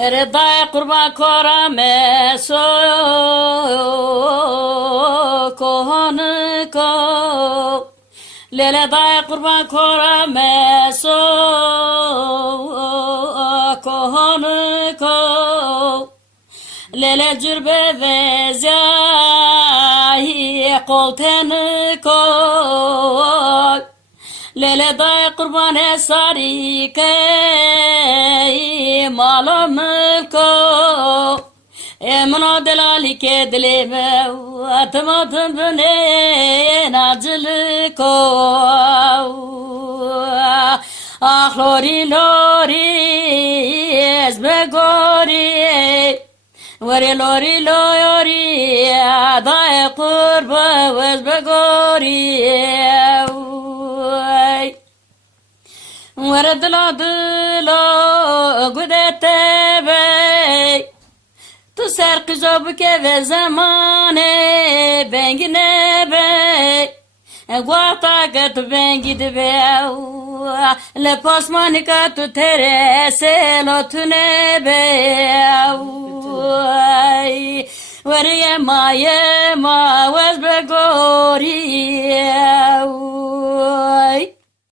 Redai kurban korame so kohane ko lele dai kurban korame so kohane ko lele cürbe ve zahi kolten ko lele dai kurban esari ke malum ko emno delali ke dile me atmat bne nazil ko ah lori lori ezbe gori wari lori lori adai qurba ezbe gori وردلا دلا قدت بي تسرق جوبك في زماني بنج نبي قاطعت بنج دبي لباس مانكا تترسي لو تنبي وريا ما وزبقوري